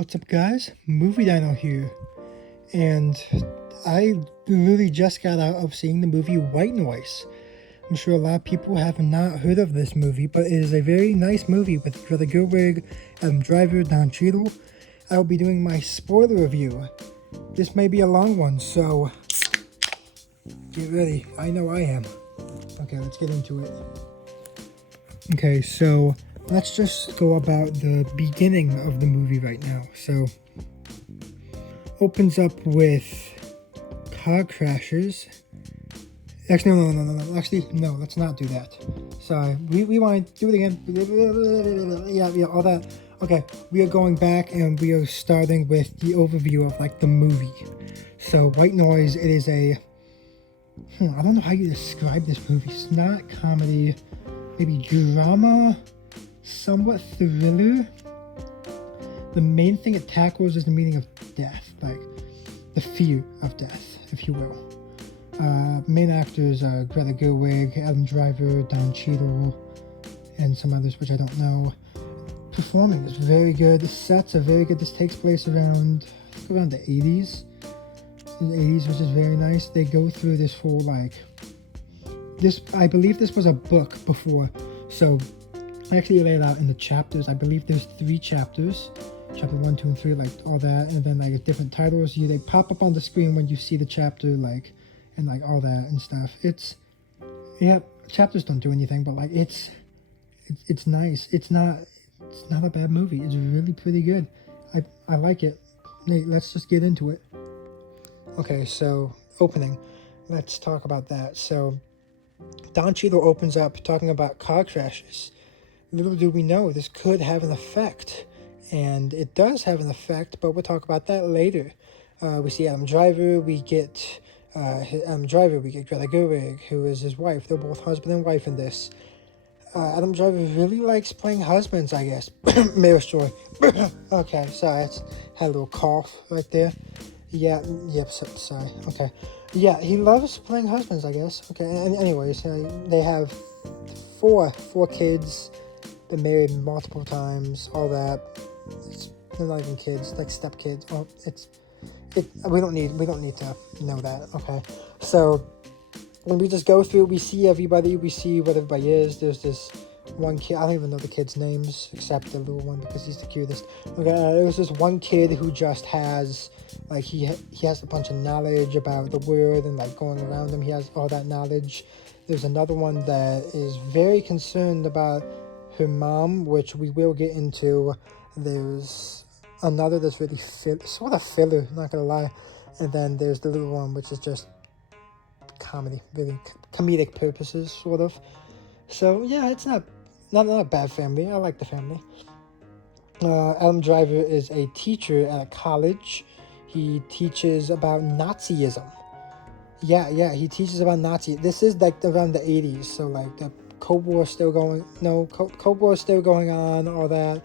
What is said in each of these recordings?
What's up, guys? Movie Dino here, and I literally just got out of seeing the movie White Noise. I'm sure a lot of people have not heard of this movie, but it is a very nice movie with Greta Gerwig, Adam Driver, Don Cheadle. I will be doing my spoiler review. This may be a long one, so get ready. I know I am. Okay, let's get into it. Okay, so let's just go about the beginning of the movie right now. So, opens up with car crashes. Actually, no. Actually, no, let's not do that. Sorry, we want to do it again. Yeah, all that. Okay, we are going back and we are starting with the overview of like the movie. So, White Noise, it is a... I don't know how you describe this movie. It's not comedy, maybe drama, somewhat thriller. The main thing it tackles is the meaning of death, like the fear of death, if you will. Main actors are Greta Gerwig, Adam Driver, Don Cheadle, and some others which I don't know. Performing is very good. The sets are very good. This takes place around the 80s. In the 80s, which is very nice. They go through this whole this. I believe this was a book before, so I actually lay it out in the chapters. I believe there's 3 chapters. Chapter 1, 2, and 3, like all that, and then like different titles. They pop up on the screen when you see the chapter, and like all that and stuff. Chapters don't do anything, but like it's nice. It's not a bad movie. It's really pretty good. I like it. Hey, let's just get into it. Okay, so opening. Let's talk about that. So Don Cheadle opens up talking about car crashes. Little do we know, this could have an effect. And it does have an effect, but we'll talk about that later. We see Adam Driver, we get Greta Gerwig, who is his wife. They're both husband and wife in this. Adam Driver really likes playing husbands, I guess. Marriage Story. Okay, sorry, I had a little cough right there. Sorry. Okay. Yeah, he loves playing husbands, I guess. Okay, anyways, they have four kids, been married multiple times, all that. They're not even kids, like stepkids. Oh, we don't need to know that. Okay, so when we just go through, we see everybody, we see what everybody is. There's this one kid, I don't even know the kids' names except the little one because he's the cutest. Okay, there's this one kid who just has he has a bunch of knowledge about the world and like going around him. He has all that knowledge. There's another one that is very concerned about her mom, which we will get into. There's another that's really sort of filler, not gonna lie. And then there's the little one, which is just comedy, really comedic purposes, sort of. So yeah, it's not a bad family. I like the family. Adam Driver is a teacher at a college. He teaches about Nazism. Yeah, he teaches about Nazi. This is like around the 80s, so like the Cold War is still going. No, Cold War is still going on. All that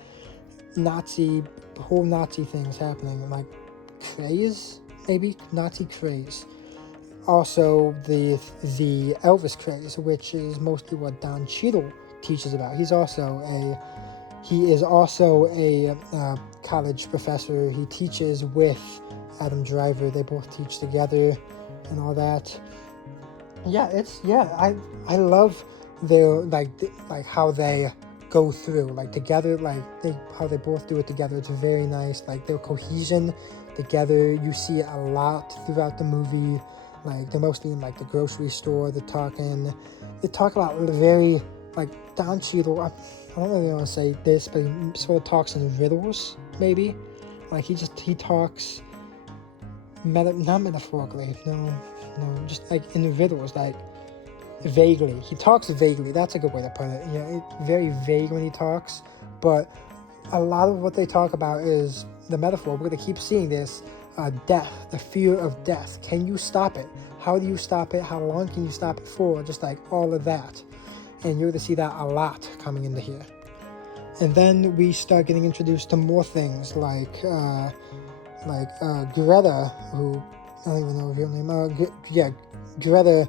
whole Nazi things happening, like craze, maybe Nazi craze. Also, the Elvis craze, which is mostly what Don Cheadle teaches about. He is also a college professor. He teaches with Adam Driver. They both teach together and all that. I love their how they go through together, how they both do it together. It's very nice. Like their cohesion together, you see it a lot throughout the movie. Like they're mostly in the grocery store. They talk about very Don Cheadle. I don't really want to say this, but he sort of talks in riddles, maybe. He talks not metaphorically, no, just in riddles, vaguely. He talks vaguely. That's a good way to put it. It's very vague when he talks, but a lot of what they talk about is the metaphor. We're going to keep seeing this. Death, the fear of death. Can you stop it? How do you stop it? How long can you stop it for? Just all of that. And you're going to see that a lot coming into here. And then we start getting introduced to more things like Greta, who I don't even know her real name. Greta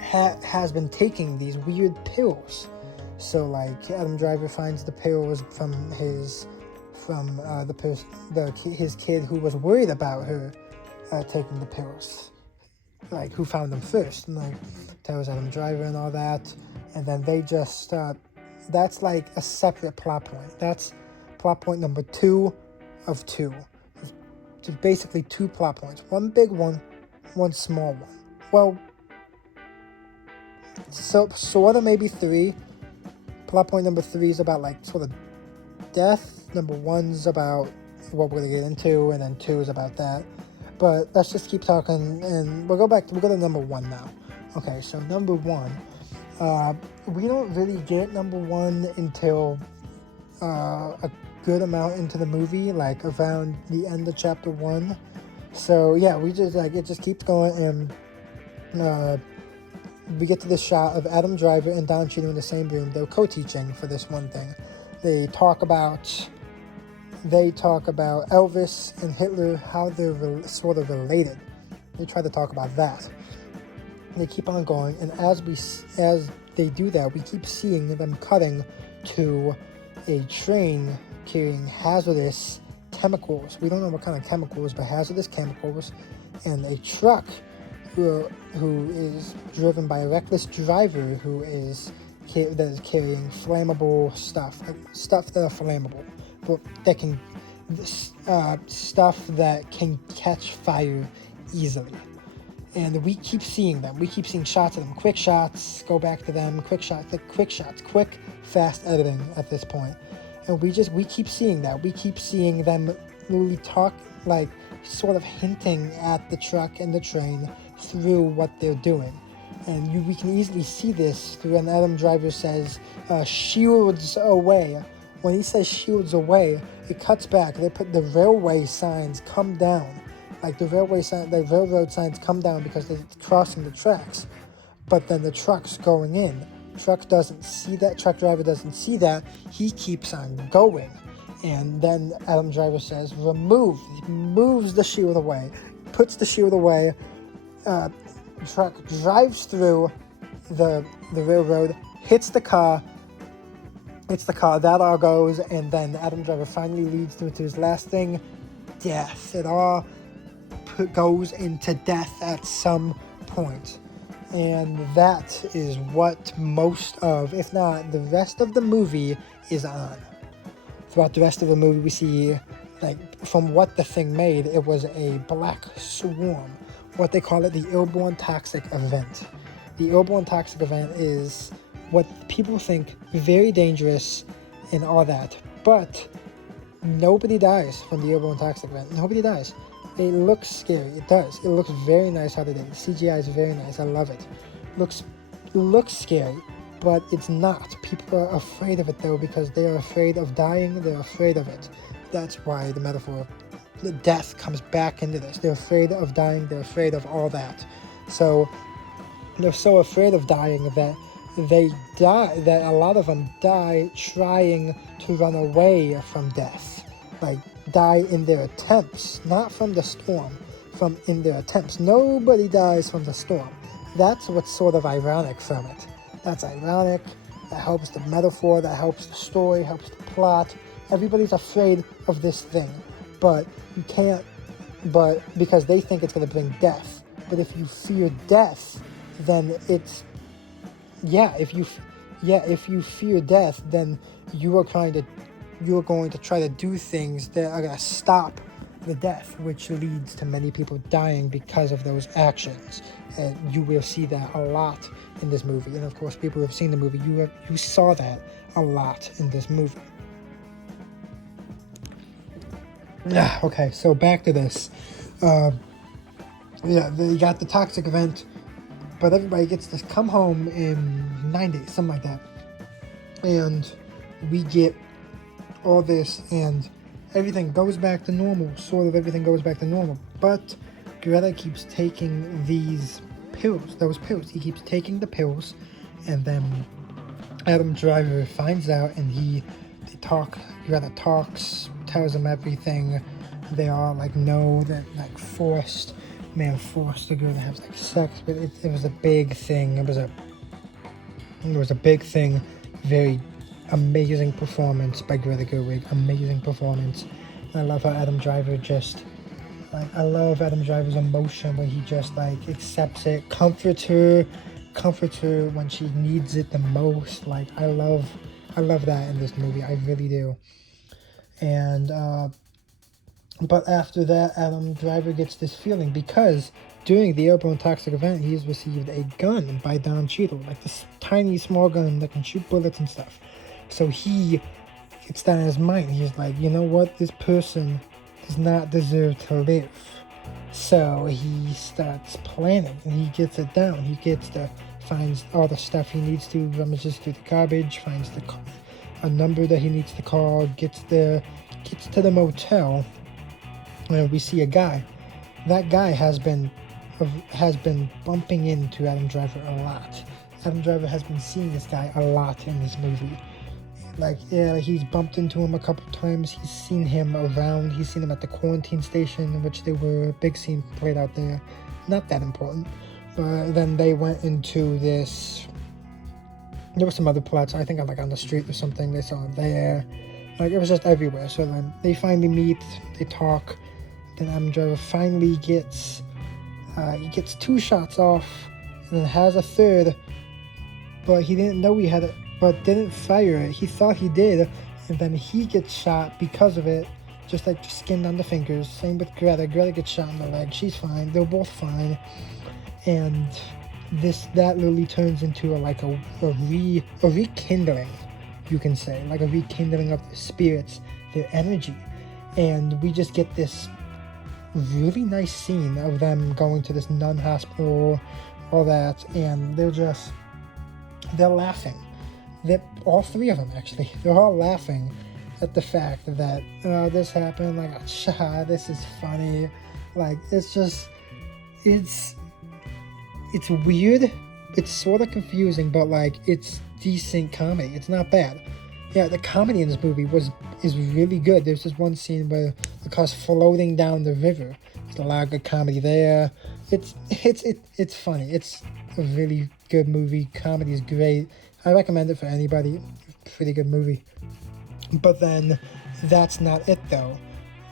has been taking these weird pills. So Adam Driver finds the pills from his from his kid who was worried about her taking the pills, like who found them first, and like tells Adam Driver and all that, and then they just that's like a separate plot point. That's plot point number 2 of 2. It's basically 2 plot points, one big one, one small one. Well, so sort of maybe 3. Plot point number 3 is about like sort of death. Number 1's about what we're gonna get into, and then 2 is about that. But let's just keep talking, and we'll go to number 1 now. Okay, so number 1, we don't really get number 1 until a good amount into the movie, like around the end of chapter 1. So yeah, we just like, it just keeps going, and we get to the shot of Adam Driver and Don Cheadle in the same room. They're co-teaching for this one thing. They talk about Elvis and Hitler, how they're sort of related. They try to talk about that. They keep on going, and as they do that, we keep seeing them cutting to a train carrying hazardous chemicals. We don't know what kind of chemicals, but hazardous chemicals, and a truck who is driven by a reckless driver that is carrying flammable stuff that are flammable, that can stuff that can catch fire easily. And we keep seeing them. We keep seeing shots of them. Quick shots, go back to them. Quick shots, quick, fast editing at this point. And we keep seeing that. We keep seeing them really talk, like sort of hinting at the truck and the train through what they're doing. And we can easily see this through when Adam Driver says, shields away. When he says shields away, it cuts back. They put the railway signs come down. Like the railroad signs come down because they're crossing the tracks. But then the truck's going in. Truck doesn't see that. Truck driver doesn't see that. He keeps on going. And then Adam Driver says, remove. He moves the shield away. Puts the shield away. Truck drives through the railroad, hits the car, that all goes, and then Adam Driver finally leads to his last thing, death. It all goes into death at some point. And that is what most of, if not the rest of the movie, is on. Throughout the rest of the movie, we see, like, from what the thing made, it was a black swarm. What they call it, the airborne toxic event. The airborne toxic event is what people think very dangerous and all that, but nobody dies from the airborne toxic event. Nobody dies. It looks scary. It does. It looks very nice how they did it. The CGI is very nice. I love it. It looks scary, but it's not. People are afraid of it though because they are afraid of dying. They're afraid of it. That's why the metaphor the death comes back into this. They're afraid of dying. They're afraid of all that. So they're so afraid of dying that they die, that a lot of them die trying to run away from death. Like, die in their attempts, not from the storm, from in their attempts. Nobody dies from the storm. That's what's sort of ironic from it. That's ironic. That helps the metaphor, that helps the story, helps the plot. Everybody's afraid of this thing. But you can't, because they think it's going to bring death. But if you fear death, then it's, if you fear death, then you are going to try to do things that are going to stop the death, which leads to many people dying because of those actions. And you will see that a lot in this movie. And of course, people who have seen the movie, you saw that a lot in this movie. Okay, so back to this. They got the toxic event, but everybody gets to come home in 9 days, something like that. And we get all this, and everything goes back to normal. Sort of everything goes back to normal. But Greta keeps taking those pills. He keeps taking the pills, and then Adam Driver finds out, and Greta talks, tells him everything. They all know that forced the girl to have sex, but it was a big thing. It was a big thing, very amazing performance by Greta Gerwig. Amazing performance. And I love how Adam Driver just, like, I love Adam Driver's emotion when he just, like, accepts it, comforts her when she needs it the most. Like, I love that in this movie. I really do. And, but after that, Adam Driver gets this feeling because during the airborne toxic event, he's received a gun by Don Cheadle, like this tiny, small gun that can shoot bullets and stuff. So he gets that in his mind. He's like, you know what? This person does not deserve to live. So he starts planning, and he gets it down. He finds all the stuff he needs to, rummages through the garbage, finds a number that he needs to call, gets to the motel, and we see a guy. That guy has been bumping into Adam Driver a lot. Adam Driver has been seeing this guy a lot in this movie. Like, yeah, he's bumped into him a couple times. He's seen him around. He's seen him at the quarantine station, in which they were a big scene played out there. Not that important. But then they went into this. There were some other plots. I think on the street or something. They saw him there. Like, it was just everywhere. So then they finally meet. They talk. Then Adam Driver finally gets 2 shots off, and then has a third. But he didn't know he had it. But didn't fire it. He thought he did, and then he gets shot because of it, just skinned on the fingers. Same with Greta. Greta gets shot in the leg. She's fine. They're both fine, and that literally turns into a rekindling, you can say, like a rekindling of their spirits, their energy, and we just get this really nice scene of them going to this nun hospital, all that, and they're laughing. All 3 of them, actually, they're all laughing at the fact that this happened, like, this is funny. Like, it's weird, it's sort of confusing, but like, it's decent comedy. It's not bad. Yeah, the comedy in this movie is really good. There's this one scene where the car's floating down the river. There's a lot of good comedy there. It's funny. It's a really good movie. Comedy is great. I recommend it for anybody. Pretty good movie. But then that's not it, though.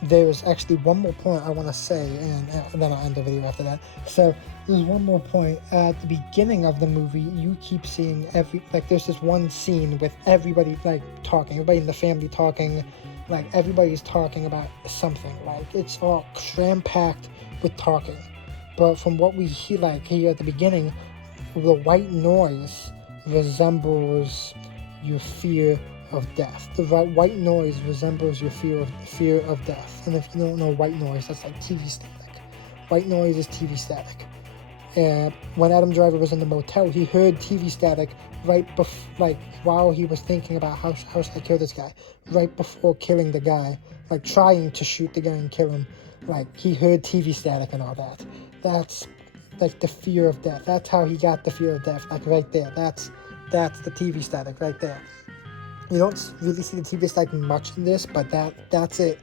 There's actually one more point I want to say, and then I'll end the video after that. So there's one more point. At the beginning of the movie, you keep seeing there's this one scene with everybody talking, everybody in the family talking, like everybody's talking about something. Like, it's all cram-packed with talking. But from what we hear at the beginning, the white noise resembles your fear of death. The white noise resembles your fear of death. And if you don't know white noise, that's like TV static. White noise is TV static. When Adam Driver was in the motel, he heard TV static while he was thinking about how should I kill this guy, right before killing the guy, like trying to shoot the guy and kill him. Like, he heard TV static and all that. That's like the fear of death. That's how he got the fear of death. Like, right there. That's the TV static right there. You don't really see the TV static much in this, but that's it.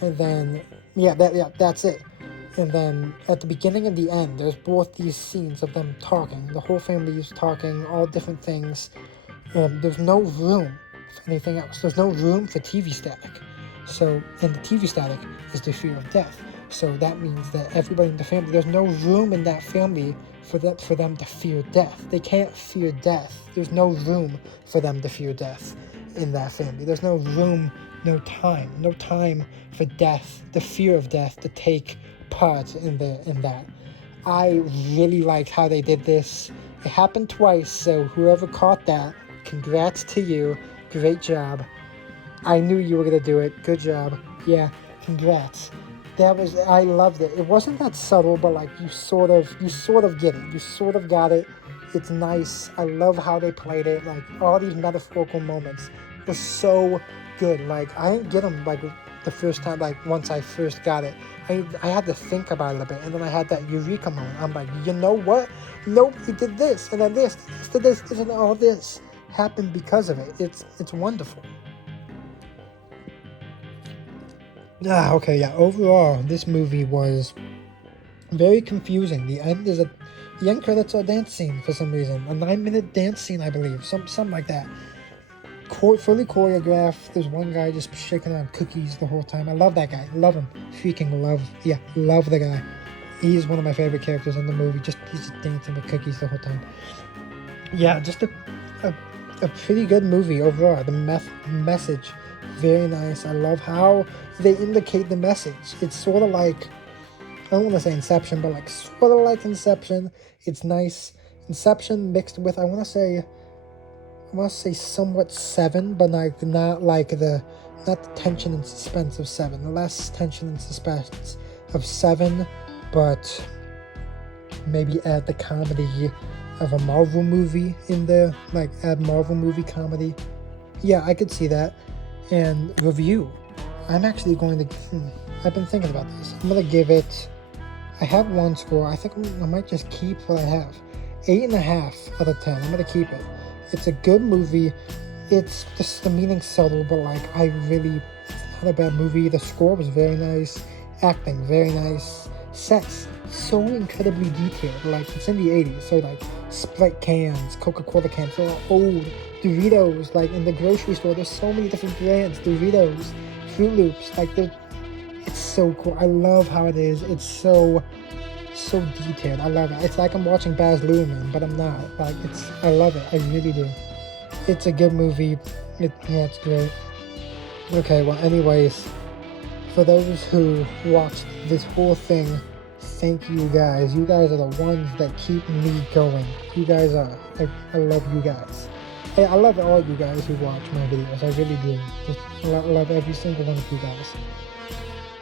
And then that's it. And then at the beginning and the end, there's both these scenes of them talking. The whole family is talking, all different things. There's no room for anything else. There's no room for TV static. So, and the TV static is the fear of death. So that means that everybody in the family, there's no room in that family for them to fear death. They can't fear death. There's no room for them to fear death in that family. There's no room, no time for death, the fear of death to take part in that. I really liked how they did this. It happened twice, so whoever caught that, congrats to you. Great job. I knew you were gonna do it. Good job. Yeah, congrats. I loved it. It wasn't that subtle, but like you sort of get it. You sort of got it. It's nice. I love how they played it. Like, all these metaphorical moments were so good. Like, I didn't get them like the first time. Like, once I first got it, I had to think about it a bit, and then I had that eureka moment. I'm like, you know what? Nope, he did this, and then this, and all this happened because of it. It's wonderful. Okay, yeah. Overall, this movie was very confusing. The end credits are a dance scene for some reason. A 9-minute dance scene, I believe. Something like that. fully choreographed. There's one guy just shaking around cookies the whole time. I love that guy. Love him. Freaking love. Yeah, love the guy. He's one of my favorite characters in the movie. He's just dancing with cookies the whole time. Yeah, just a pretty good movie overall. The message, very nice. I love how they indicate the message. It's sort of like, I don't want to say Inception, but like sort of like Inception. It's nice. Inception mixed with, I want to say somewhat Seven, but like not the tension and suspense of Seven. The less tension and suspense of Seven, but maybe add the comedy of a Marvel movie in there, like add Marvel movie comedy. Yeah, I could see that. And review, I'm actually going to, I've been thinking about this. I'm going to give it, I have one score. I think I might just keep what I have. 8.5 out of 10. I'm going to keep it. It's a good movie. It's just the meaning's subtle, but like it's not a bad movie. The score was very nice. Acting, very nice. Sets, so incredibly detailed. Like, it's in the 80s, so like Sprite cans, Coca-Cola cans, they're all old. Doritos, like in the grocery store, there's so many different brands. Doritos, Fruit Loops, like it's so cool. I love how it is. It's so detailed. I love it. It's like I'm watching Baz Luhrmann, but I'm not. Like, I love it. I really do. It's a good movie. It's great. Okay, well, anyways, for those who watched this whole thing, thank you guys. You guys are the ones that keep me going. You guys are. I love you guys. Hey, I love all you guys who watch my videos. I really do. I love every single one of you guys.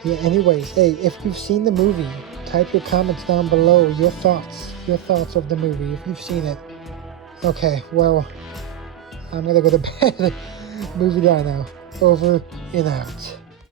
Yeah, anyways, hey, if you've seen the movie, type your comments down below. Your thoughts of the movie, if you've seen it. Okay, well, I'm gonna go to bed. Movie guy now. Over and out.